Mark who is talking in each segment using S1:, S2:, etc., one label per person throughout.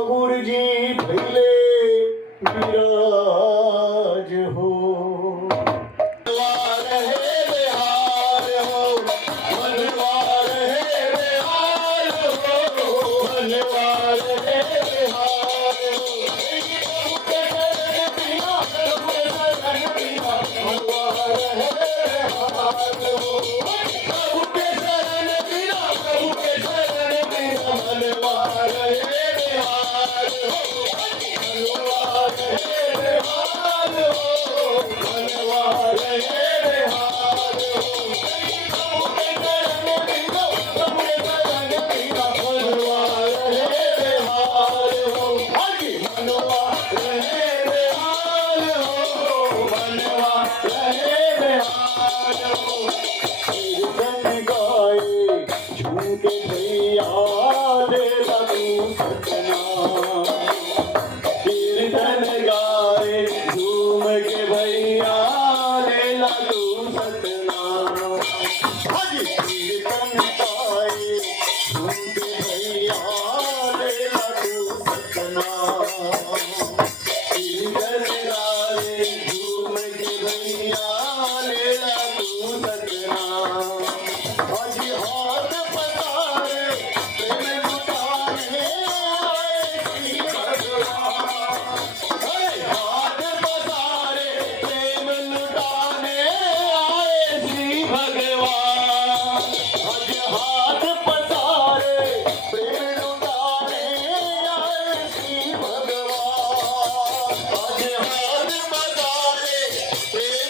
S1: ঠাকুরজি পাইলে বিরা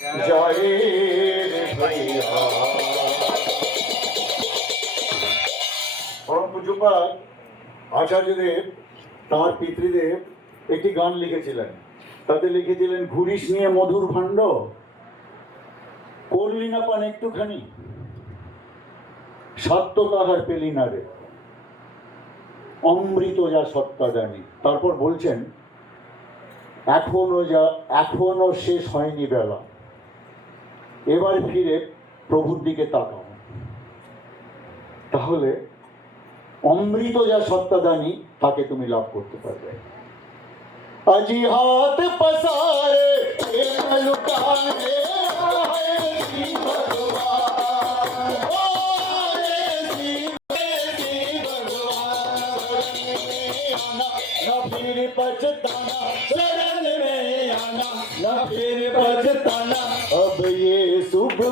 S1: জয় ভাইয়া পরম পূজ্যপাল আচার্যদেব, তাঁর পিতৃদেব একটি গান লিখেছিলেন। তাতে লিখেছিলেন, ঘুরিস নিয়ে মধুর ভাণ্ড, করলি না পান একটুখানি, সত্য তাহার পেলি না রে। অমৃত যা সত্তা জানি। তারপর বলছেন, এখনও যা, এখনও শেষ হয়নি বেলা। এবার ফিরে প্রভুর দিকে তাকাও। তাহলে অমৃত যা সত্তাদানি, তাকে তুমি লাভ করতে পারবে। আজি হাত পসারে লুকানে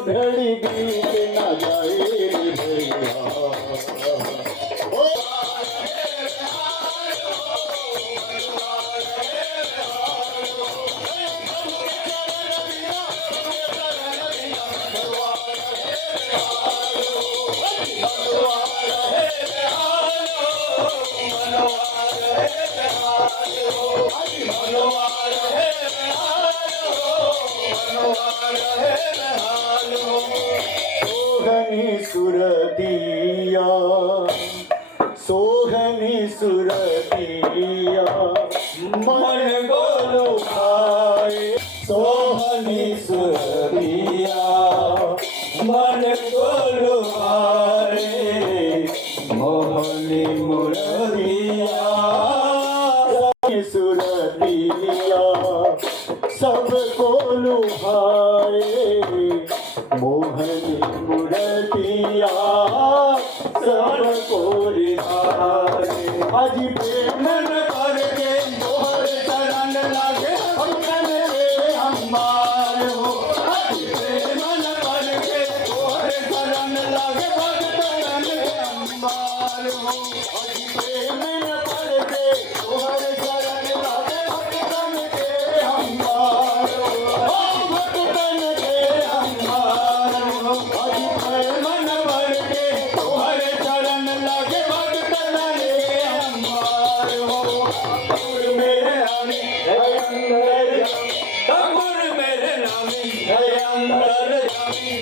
S1: धड़ी बीत न जाए रे सुरतिया सोहनी सुरतिया मन गोलो खाए सोहनी सुरतिया मन गोलो खाए मोहनी मुरतिया सुरतिया
S2: सबको लुभा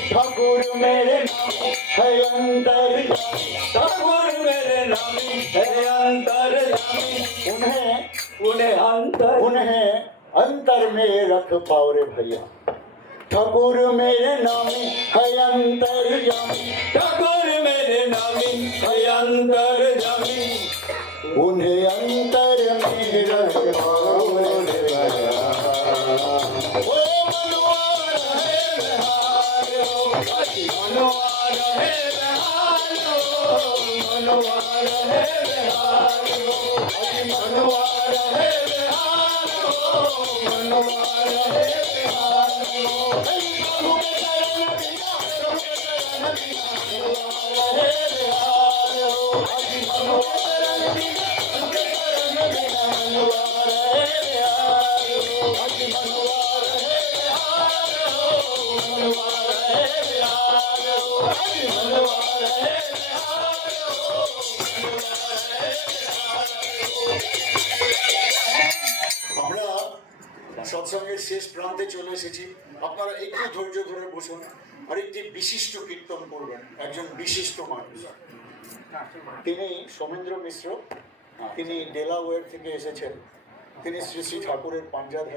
S2: ठाकुर मेरे नाम है अंदर ठाकुर अंतर
S1: उन्हें
S2: उन्हें अंतर
S1: उन्हें अंतर में रख पाओ रे भैया ठाकुर मेरे नामी है अंतर जामी
S2: ठाकुर मेरे नामी है अंतर जामी
S1: उन्हें अंतर में रख पाओ আমরা সৎসঙ্গের শেষ প্রান্তে চলে এসেছি। আপনারা একটু ধৈর্য ধরে বসুন। আর একটি বিশিষ্ট কীর্তন করবেন। একজন বিশিষ্ট মানুষ। তিনি সৌমেন্দ্র মিশ্র তিনি ডেলাওয়ের থেকে এসেছেন। তিনি শ্রী শ্রী ঠাকুরের পাঞ্জাধারী